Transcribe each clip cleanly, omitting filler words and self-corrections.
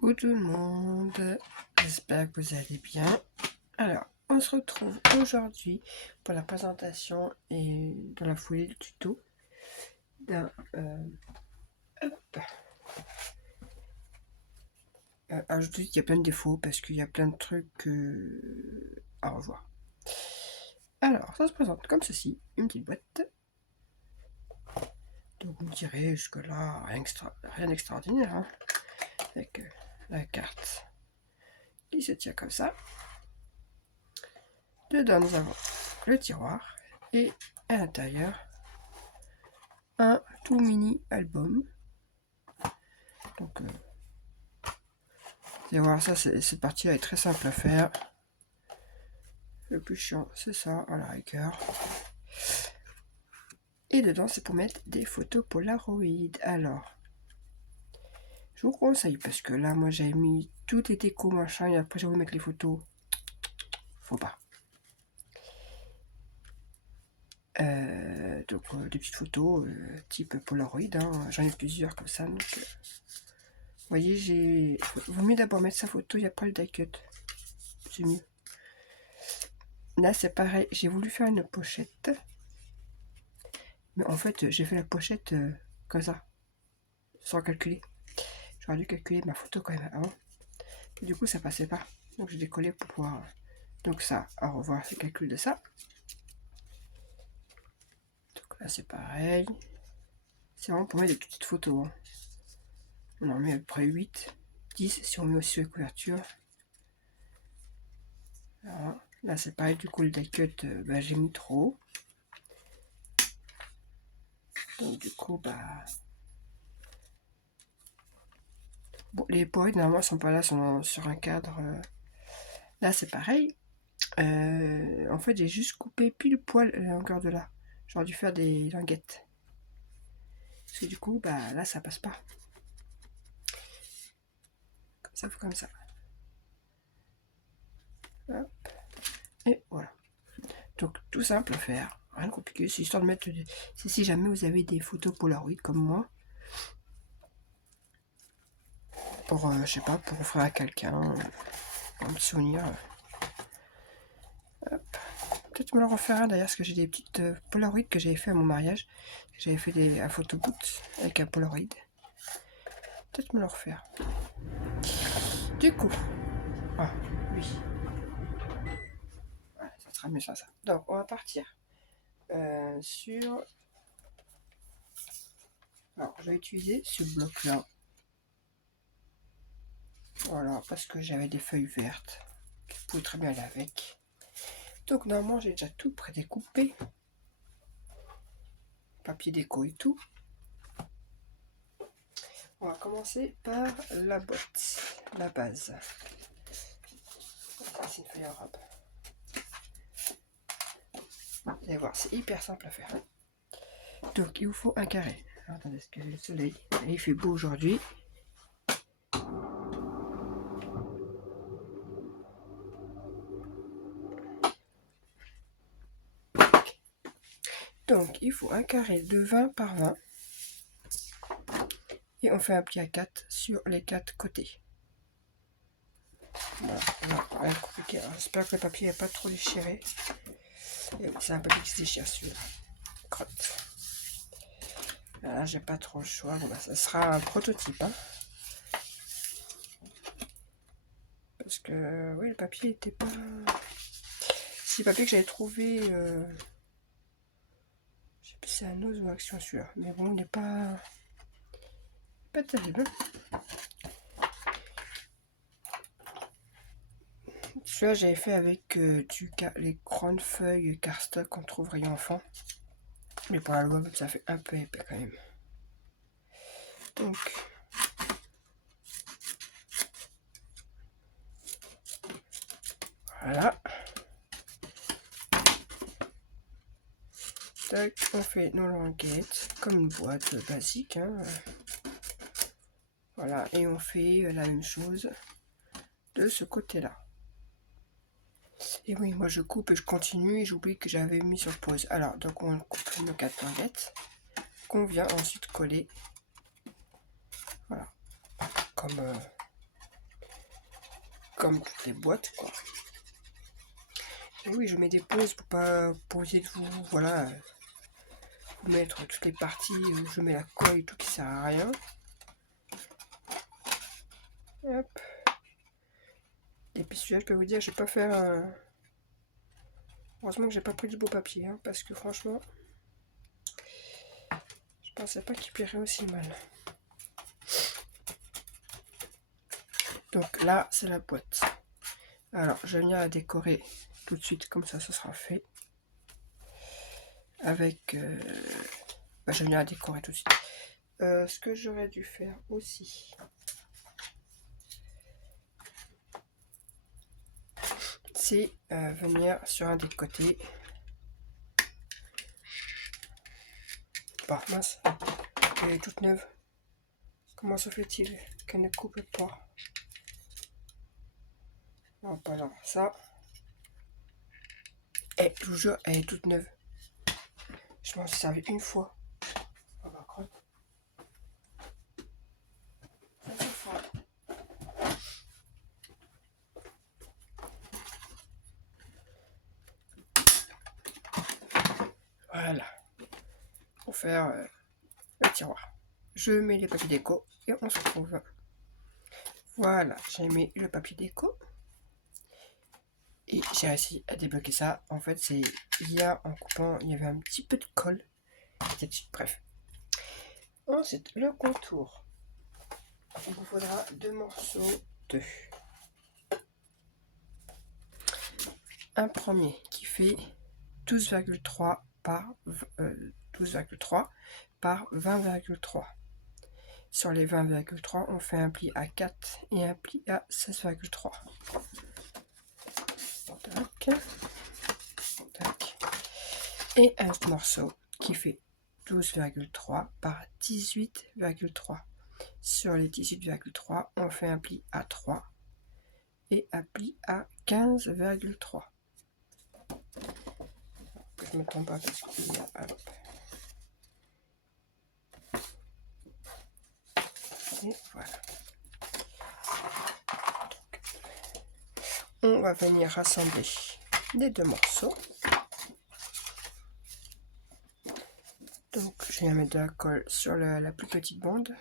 Coucou tout le monde, j'espère que vous allez bien. Alors, on se retrouve aujourd'hui pour la présentation et dans la foulée du tuto d'un alors je dis qu'il y a plein de défauts parce qu'il y a plein de trucs à revoir. Alors, ça se présente comme ceci, une petite boîte. Donc vous me direz jusque là rien d'extraordinaire, hein, avec la carte qui se tient comme ça. Dedans nous avons le tiroir et à l'intérieur un tout mini album. Donc vous allez voir, ça cette partie là est très simple à faire. Le plus chiant c'est ça à la rigueur. Et dedans c'est pour mettre des photos Polaroid. Alors je vous conseille parce que là moi j'avais mis toutes les décos machin et après j'ai voulu mettre les photos. Faut pas. Donc des petites photos type Polaroid, hein. J'en ai plusieurs comme ça. Donc vous voyez, vaut mieux d'abord mettre sa photo et après le die cut. C'est mieux. Là c'est pareil, j'ai voulu faire une pochette. Mais en fait j'ai fait la pochette comme ça. Sans calculer. J'aurais dû calculer ma photo quand même avant. Et du coup ça passait pas. Donc j'ai décollé pour pouvoir. Donc ça, à revoir le calcul de ça. Donc là c'est pareil. C'est vraiment pour mettre des petites photos. Hein. On en met à peu près 8, 10 si on met aussi la couverture. Voilà. Là c'est pareil, du coup le die cut, j'ai mis trop. Donc du coup bon, les poids normalement sont pas là, sont sur un cadre. Là c'est pareil. En fait j'ai juste coupé pile poil la longueur de là. J'aurais dû faire des linguettes. Parce que du coup là ça passe pas. Comme ça, comme ça. Hop. Et voilà. Donc tout simple à faire. Rien de compliqué. C'est histoire de mettre. Si jamais vous avez des photos Polaroid comme moi. Pour, je sais pas, pour offrir à quelqu'un. Un petit souvenir. Peut-être me le refaire d'ailleurs, parce que j'ai des petites Polaroid que j'avais fait à mon mariage. J'avais fait un photoboot avec un Polaroid. Peut-être me le refaire. Du coup, oui. Voilà, ça sera mieux ça. Donc, on va partir sur. Alors, je vais utiliser ce bloc-là. Voilà, parce que j'avais des feuilles vertes. Je pouvais très bien aller avec. Donc, normalement, j'ai déjà tout prédécoupé. Papier déco et tout. On va commencer par la boîte, la base. C'est une feuille arabe. Vous allez voir, c'est hyper simple à faire. Donc il vous faut un carré. Alors, attendez, est-ce que j'ai le soleil? Et il fait beau aujourd'hui. Donc il faut un carré de 20 par 20. Et on fait un pli à 4 sur les 4 côtés. Voilà, rien de compliqué. J'espère que le papier n'est pas trop déchiré. C'est un papier qui se déchire sur la crotte. Là, j'ai pas trop le choix. Bon, ça sera un prototype. Hein. Parce que, oui, le papier était pas. C'est le papier que j'avais trouvé. Je sais plus si c'est un ose ou action celui-là. Mais bon, il n'est pas terrible. Celui-là, j'avais fait avec les grandes feuilles cardstock qu'on trouve rayon enfant. Mais pour l'album, ça fait un peu épais quand même. Donc, voilà. Tac, on fait nos languettes comme une boîte basique. Hein. Voilà, et on fait la même chose de ce côté-là. Et oui, moi je coupe et je continue et j'oublie que j'avais mis sur pause. Alors, donc on coupe nos 4 languettes qu'on vient ensuite coller. Voilà, comme comme toutes les boîtes, quoi. Et oui, je mets des pauses pour essayer de vous, voilà, vous mettre toutes les parties où je mets la colle et tout qui sert à rien. Hop. Et puis celui-là, je peux vous dire, je vais pas faire un... Heureusement que j'ai pas pris du beau papier, hein, parce que franchement, je pensais pas qu'il plairait aussi mal. Donc là, c'est la boîte. Alors, je viens à décorer tout de suite, comme ça, ce sera fait. Avec... je viens à décorer tout de suite. Ce que j'aurais dû faire aussi, c'est venir sur un des côtés. Bah mince, elle est toute neuve. Comment se fait-il qu'elle ne coupe pas? Non, pas là, ça. Et toujours, elle est toute neuve. Je m'en suis servi une fois. Oh, bah, crotte. Ça fera. Voilà. Pour faire le tiroir. Je mets les papiers déco et on se retrouve. Voilà, j'ai mis le papier déco. Et j'ai réussi à débloquer ça. En fait, c'est hier en coupant, il y avait un petit peu de colle. Bref. Ensuite, le contour. Il vous faudra 2 morceaux de... Un premier qui fait 12,3 par 12,3 par 20,3. Sur les 20,3, on fait un pli à 4 et un pli à 16,3. Et un morceau qui fait 12,3 par 18,3. Sur les 18,3, on fait un pli à 3 et un pli à 15,3. Je me trompe pas parce qu'il y a... Et voilà. On va venir rassembler les 2 morceaux. Donc je viens mettre de la colle sur la plus petite bande.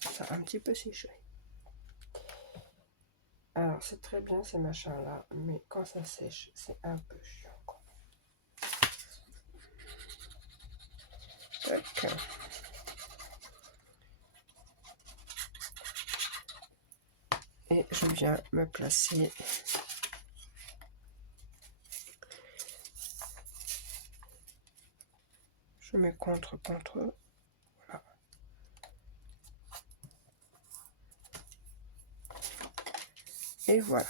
Ça a un petit peu séché. Alors c'est très bien ces machins là, mais quand ça sèche, c'est un peu chiant. Tac. Et je viens me placer je mets contre voilà. Et voilà,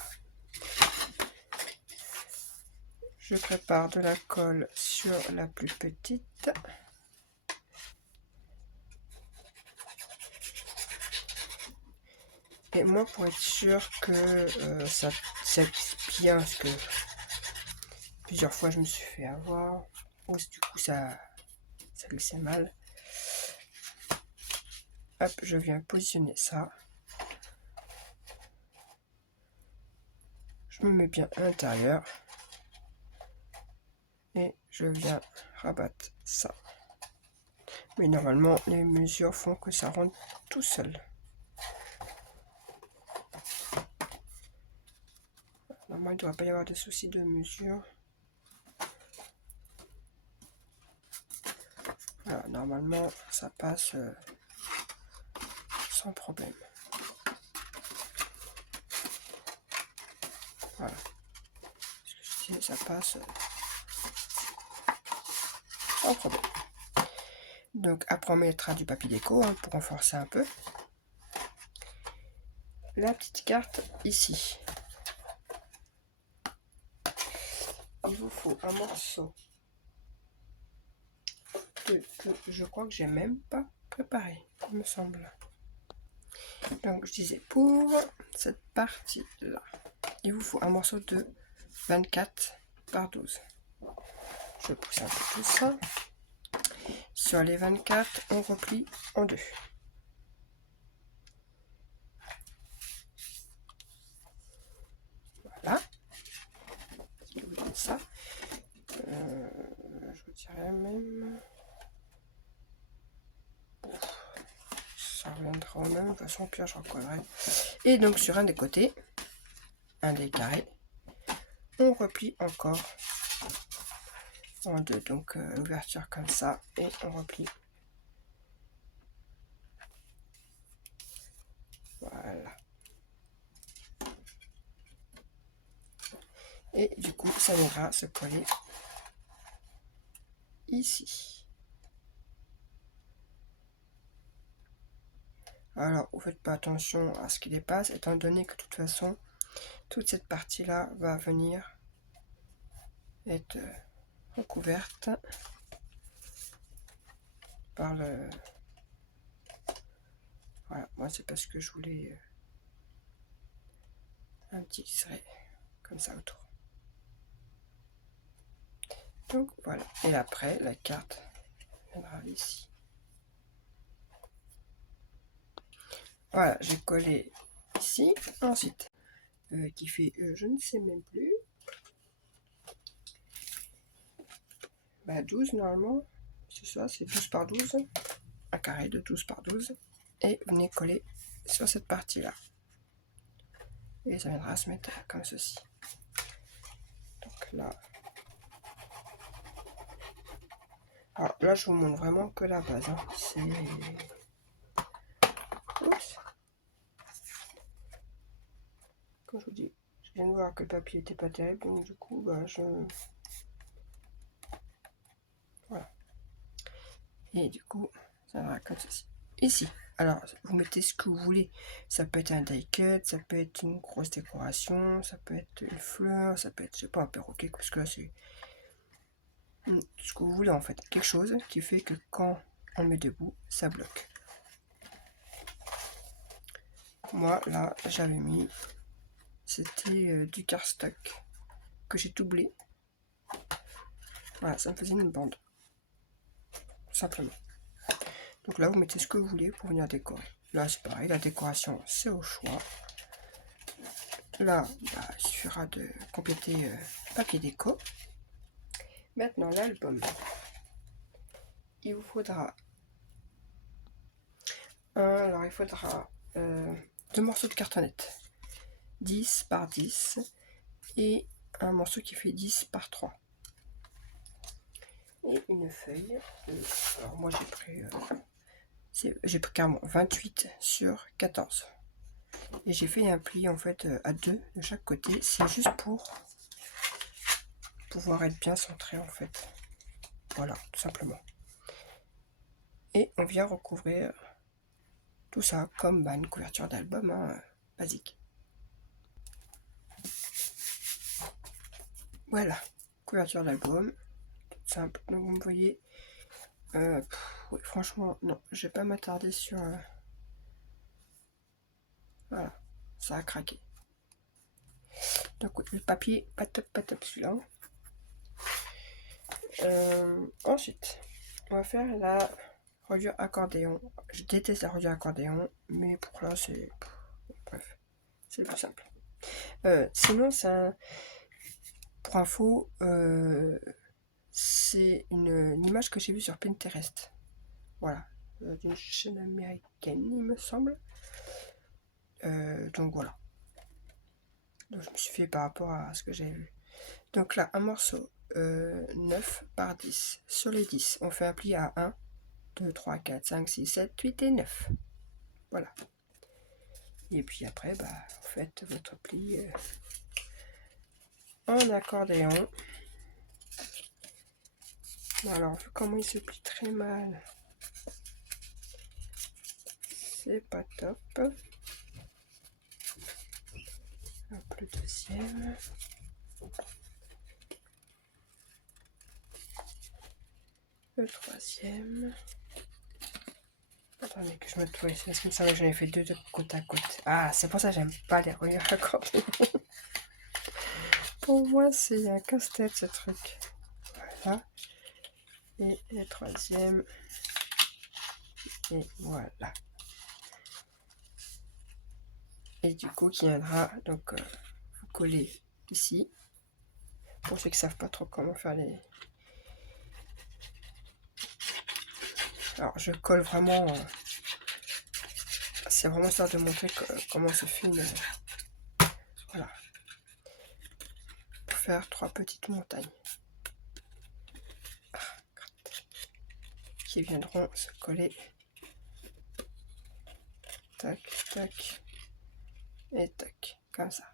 je prépare de la colle sur la plus petite. Et moi, pour être sûr que ça bien, parce que plusieurs fois je me suis fait avoir, ou du coup ça glissait mal. Hop, je viens positionner ça. Je me mets bien à l'intérieur. Et je viens rabattre ça. Mais normalement, les mesures font que ça rentre tout seul. Normalement, il ne doit pas y avoir de soucis de mesure. Voilà, normalement, ça passe sans problème. Voilà. Ce que je disais, ça passe sans problème. Donc après on mettra du papier déco hein, pour renforcer un peu. La petite carte ici. Il vous faut un morceau que je crois que j'ai même pas préparé, il me semble. Donc je disais pour cette partie là, il vous faut un morceau de 24 par 12. Je pousse un peu tout ça. Sur les 24, on replie en 2. Voilà. Je vous dis ça. Je vous dirais même... Ça reviendra au même, de toute façon, pire, je recollerai. Et donc, sur un des côtés, un des carrés, on replie encore en 2. Donc, l'ouverture comme ça, et on replie. Voilà. Et du coup, ça viendra se coller ici. Alors, vous faites pas attention à ce qui dépasse, étant donné que de toute façon, toute cette partie-là va venir être recouverte par le... Voilà, moi c'est parce que je voulais un petit trait comme ça autour. Donc voilà, et après la carte viendra ici. Voilà, j'ai collé ici, ensuite, qui fait, je ne sais même plus, 12 normalement, c'est ça, c'est 12 par 12, un carré de 12 par 12, et venez coller sur cette partie-là. Et ça viendra se mettre comme ceci. Donc là, alors là je vous montre vraiment que la base, hein. C'est... Oups. Comme je vous dis, je viens de voir que le papier était pas terrible, donc du coup, voilà. Et du coup, ça va comme ceci. Ici, alors, vous mettez ce que vous voulez. Ça peut être un die cut, ça peut être une grosse décoration, ça peut être une fleur, ça peut être, je sais pas, un perroquet, parce que là, c'est ce que vous voulez, en fait. Quelque chose qui fait que quand on le met debout, ça bloque. Moi, là, j'avais mis, c'était du cardstock que j'ai doublé. Voilà, ça me faisait une bande. Tout simplement. Donc là, vous mettez ce que vous voulez pour venir décorer. Là, c'est pareil, la décoration, c'est au choix. Là, il suffira de compléter papier déco. Maintenant, l'album. Il vous faudra alors il faudra 2 morceaux de cartonnette. 10 par 10 et un morceau qui fait 10 par 3. Et une feuille. Alors moi j'ai pris carrément 28 sur 14. Et j'ai fait un pli en fait à 2 de chaque côté. C'est juste pour pouvoir être bien centré en fait. Voilà, tout simplement. Et on vient recouvrir tout ça comme une couverture d'album basique. Voilà, couverture d'album, toute simple. Donc vous me voyez, oui, franchement, non, je vais pas m'attarder sur... voilà, ça a craqué. Donc oui, le papier, pas top celui-là. Ensuite, on va faire la reliure accordéon. Je déteste la reliure accordéon, mais pour là, c'est... bref, c'est le plus simple. Sinon, ça... Pour info, c'est une image que j'ai vue sur Pinterest. Voilà, d'une chaîne américaine, il me semble. Donc voilà. Donc je me suis fait par rapport à ce que j'avais vu. Donc là, un morceau 9 par 10. Sur les 10, on fait un pli à 1, 2, 3, 4, 5, 6, 7, 8 et 9. Voilà. Et puis après, vous faites votre pli en accordéon. Alors, vu comment il se plie très mal, c'est pas top. Hop, le deuxième. Le troisième. Attendez que je me trouve ici, parce que ça j'en ai fait 2 de côte à côte. Ah, c'est pour ça que j'aime pas les reliures accordéon. Pour moi, c'est un casse-tête ce truc. Voilà. Et le troisième. Et voilà. Et du coup, qui viendra, donc, vous collez ici. Pour ceux qui ne savent pas trop comment faire les... Alors, je colle vraiment... c'est vraiment ça de montrer comment se fait une... Voilà. Pour faire 3 petites montagnes. Qui viendront se coller. Tac, tac. Et tac. Comme ça.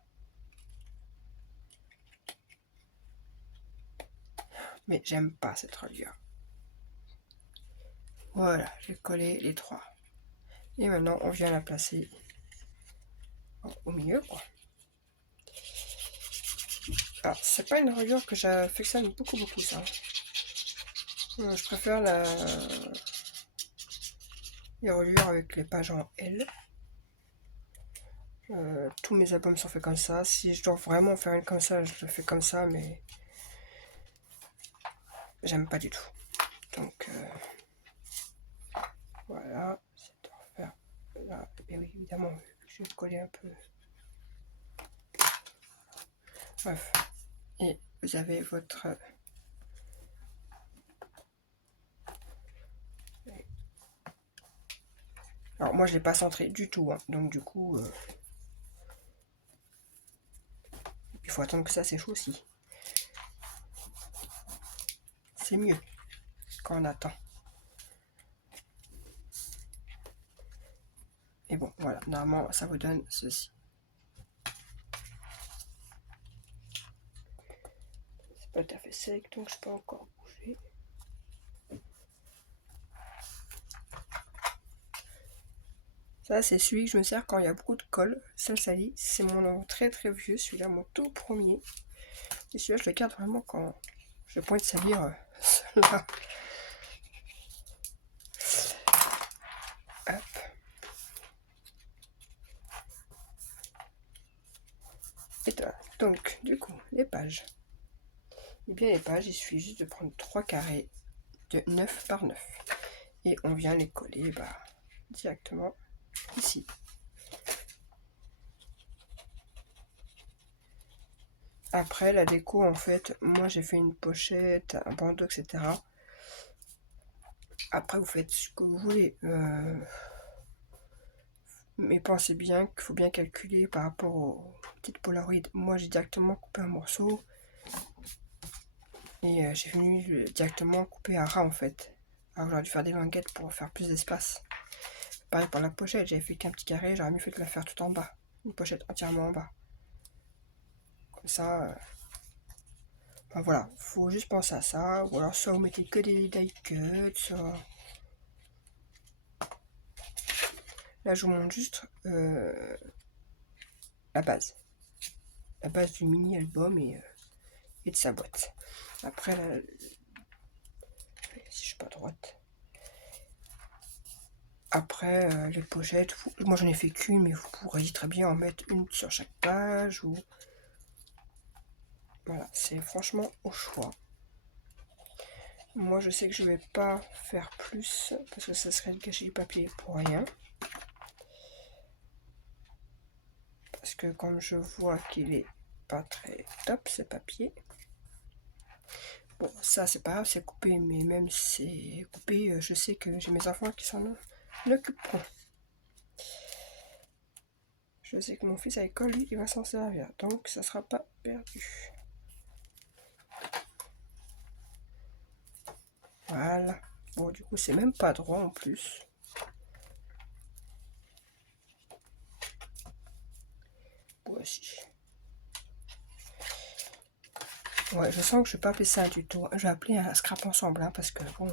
Mais j'aime pas cette reliure. Voilà, j'ai collé les 3. Et maintenant, on vient la placer au milieu, quoi. Alors, c'est pas une reliure que j'affectionne beaucoup, ça. Je préfère les reliures avec les pages en L. Tous mes albums sont faits comme ça. Si je dois vraiment faire une comme ça, je le fais comme ça, mais j'aime pas du tout. Donc, voilà. C'est de refaire là. Et oui, évidemment, je vais coller un peu. Bref. Et vous avez votre... Alors, moi, je l'ai pas centré du tout. Hein. Donc, du coup... il faut attendre que ça sèche aussi. C'est mieux quand on attend. Et bon, voilà. Normalement, ça vous donne ceci. C'est pas tout à fait sec, donc je peux encore bouger. Ça, c'est celui que je me sers quand il y a beaucoup de colle. Ça, sali. C'est mon très très vieux, celui-là, mon tout premier. Et celui-là, je le garde vraiment quand je pointe de salir cela. Hop. Et voilà. Donc, du coup, les pages. Et bien, les pages, il suffit juste de prendre 3 carrés de 9 par 9. Et on vient les coller directement ici. Après, la déco, en fait, moi j'ai fait une pochette, un bandeau, etc. Après, vous faites ce que vous voulez. Mais pensez bien qu'il faut bien calculer par rapport aux petites Polaroid. Moi, j'ai directement coupé un morceau. Et j'ai venu directement couper un ras, en fait. Alors, j'aurais dû faire des languettes pour faire plus d'espace. Pareil pour la pochette, j'avais fait qu'un petit carré. J'aurais mieux fait de la faire tout en bas. Une pochette entièrement en bas. Comme ça... Enfin, voilà, faut juste penser à ça. Ou alors, soit vous mettez que des die cuts, soit... Là, je vous montre juste la base. La base du mini-album et de sa boîte. Après, là, si je suis pas droite. Après, les pochettes, moi j'en ai fait qu'une, mais vous pourriez très bien en mettre une sur chaque page. Ou voilà, c'est franchement au choix. Moi, je sais que je vais pas faire plus, parce que ça serait de gâcher du papier pour rien. Parce que comme je vois qu'il est pas très top, ce papier. Bon, ça c'est pas grave, c'est coupé, mais même si c'est coupé, je sais que j'ai mes enfants qui s'en occuperont. Je sais que mon fils à l'école, lui, il va s'en servir, donc ça sera pas perdu. Voilà. Bon, du coup, c'est même pas droit en plus. Voici. Ouais, je sens que je vais pas appeler ça du tout. Je vais appeler un scrap ensemble, hein, parce que bon,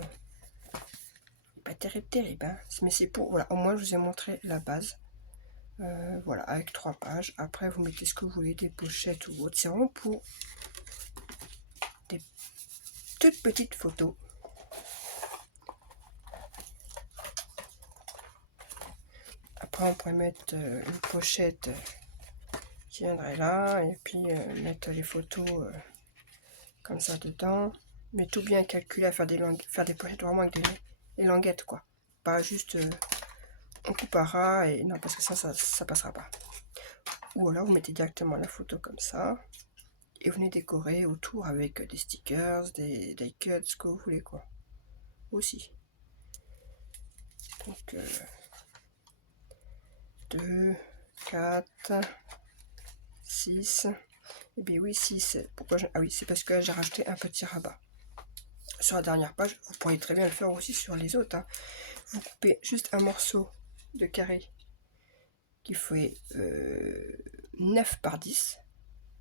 pas terrible, hein. Mais c'est pour, voilà, au moins je vous ai montré la base. Voilà, avec 3 pages. Après, vous mettez ce que vous voulez, des pochettes ou autre. C'est vraiment pour des toutes petites photos. Après, on pourrait mettre une pochette qui viendrait là, et puis mettre les photos comme ça dedans. Mais tout bien calculé à faire des pochettes vraiment avec des languettes, quoi. Pas juste on coupera et non, parce que ça passera pas. Ou alors vous mettez directement la photo comme ça et vous venez décorer autour avec des stickers, des die cuts, ce que vous voulez, quoi. Aussi. Donc 2, 4, 6. Et bien oui, 6. Pourquoi ah oui, c'est parce que j'ai rajouté un petit rabat. Sur la dernière page, vous pourriez très bien le faire aussi sur les autres. Hein. Vous coupez juste un morceau de carré qui fait 9 par 10.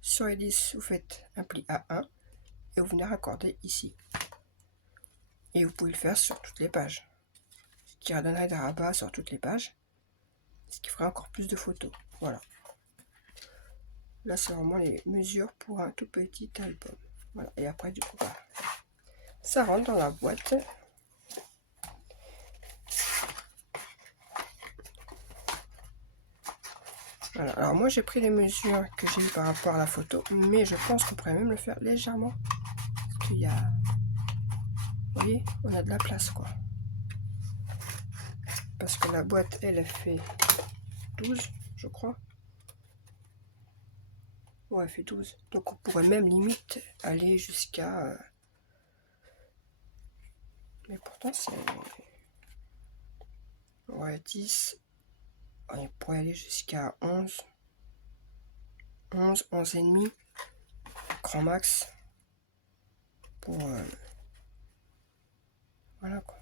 Sur les 10, vous faites un pli à 1 et vous venez raccorder ici. Et vous pouvez le faire sur toutes les pages. Ce qui redonnerait des rabats sur toutes les pages. Ce qui ferait encore plus de photos. Voilà. Là, c'est vraiment les mesures pour un tout petit album. Voilà. Et après, du coup, bah, ça rentre dans la boîte. Voilà. Alors moi, j'ai pris les mesures que j'ai eues par rapport à la photo, mais je pense qu'on pourrait même le faire légèrement. Parce qu'il y a... Vous voyez, on a de la place, quoi. Parce que la boîte, elle fait 12, je crois. Ouais, elle fait 12. Donc on pourrait même limite aller jusqu'à... Mais pourtant, c'est... Ouais, 10. On pourrait aller jusqu'à 11. 11, 11 et demi. Grand max. Pour... Voilà, quoi.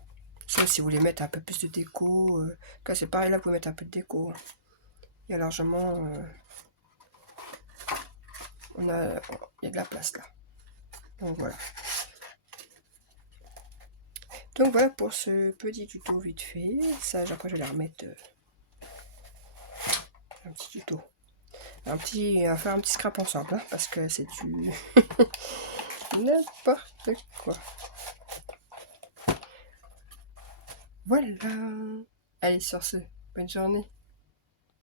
Ça, si vous voulez mettre un peu plus de déco... Là, c'est pareil, là, vous pouvez mettre un peu de déco. Il y a largement... il y a de la place, là. Donc, voilà. Donc voilà pour ce petit tuto vite fait. Ça, après je vais la remettre un petit tuto. On va faire un petit scrap ensemble, hein, parce que c'est du n'importe quoi. Voilà. Allez, sur ce, bonne journée.